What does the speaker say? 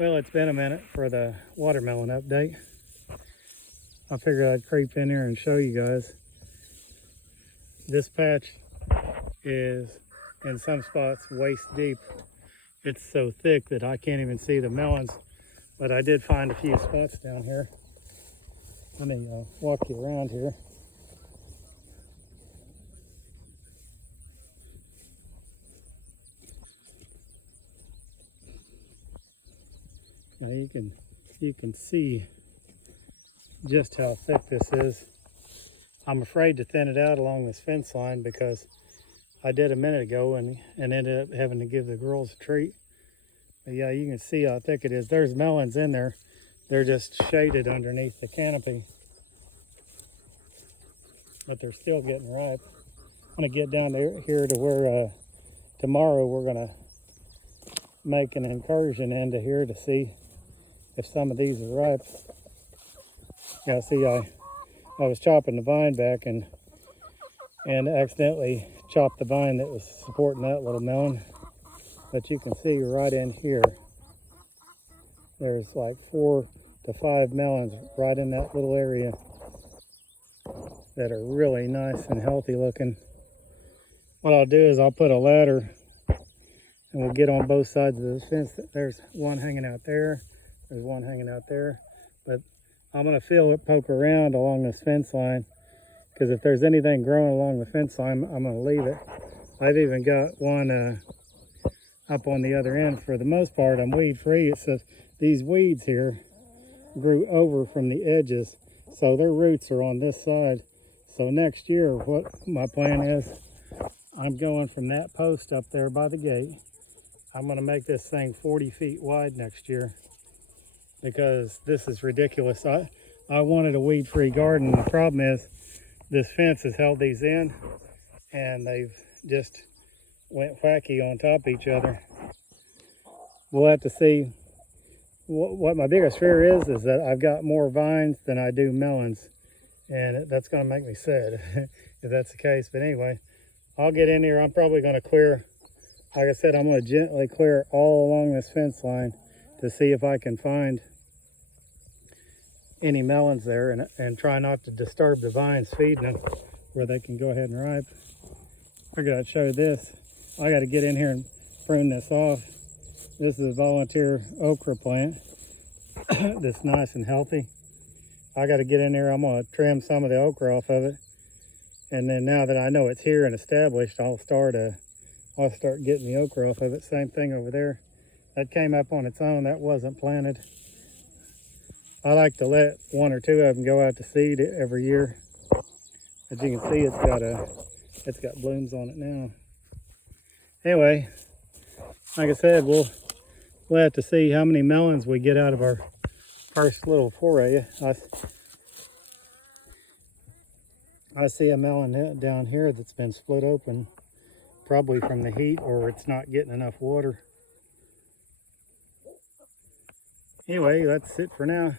Well, it's been a minute for the watermelon update. I figured I'd creep in here and show you guys. This patch is in some spots waist deep. It's so thick that I can't even see the melons, but I did find a few spots down here. Let me walk you around here. Now you can see just how thick this is. I'm afraid to thin it out along this fence line because I did a minute ago and ended up having to give the girls a treat. But yeah, you can see how thick it is. There's melons in there. They're just shaded underneath the canopy, but they're still getting ripe. I'm gonna get down there here to where tomorrow we're gonna make an incursion into here to see if some of these are ripe. Yeah, see, I was chopping the vine back and accidentally chopped the vine that was supporting that little melon. But you can see right in here, there's like 4 to 5 melons right in that little area that are really nice and healthy looking. What I'll do is I'll put a ladder and we'll get on both sides of the fence. There's one hanging out there. There's one hanging out there. But I'm going to poke around along this fence line, because if there's anything growing along the fence line, I'm going to leave it. I've even got one up on the other end. For the most part, I'm weed free. It says these weeds here grew over from the edges, so their roots are on this side. So next year, what my plan is, I'm going from that post up there by the gate. I'm going to make this thing 40 feet wide next year, because this is ridiculous. I wanted a weed-free garden. The problem is this fence has held these in, and they've just went wacky on top of each other. We'll have to see. What my biggest fear is that I've got more vines than I do melons, and that's going to make me sad if that's the case. But anyway, I'll get in here. I'm probably going to clear, like I said, I'm going to gently clear all along this fence line to see if I can find any melons there, and try not to disturb the vines feeding them, where they can go ahead and ripe. I figured I'd show you this. I got to get in here and prune this off. This is a volunteer okra plant that's nice and healthy. I got to get in there. I'm going to trim some of the okra off of it, and then now that I know it's here and established, I'll start getting the okra off of it. Same thing over there. That came up on its own. That wasn't planted. I like to let 1 or 2 of them go out to seed every year. As you can see, it's got blooms on it now. Anyway, like I said, we'll have to see how many melons we get out of our first little foray. I see a melon down here that's been split open, probably from the heat, or it's not getting enough water. Anyway, that's it for now.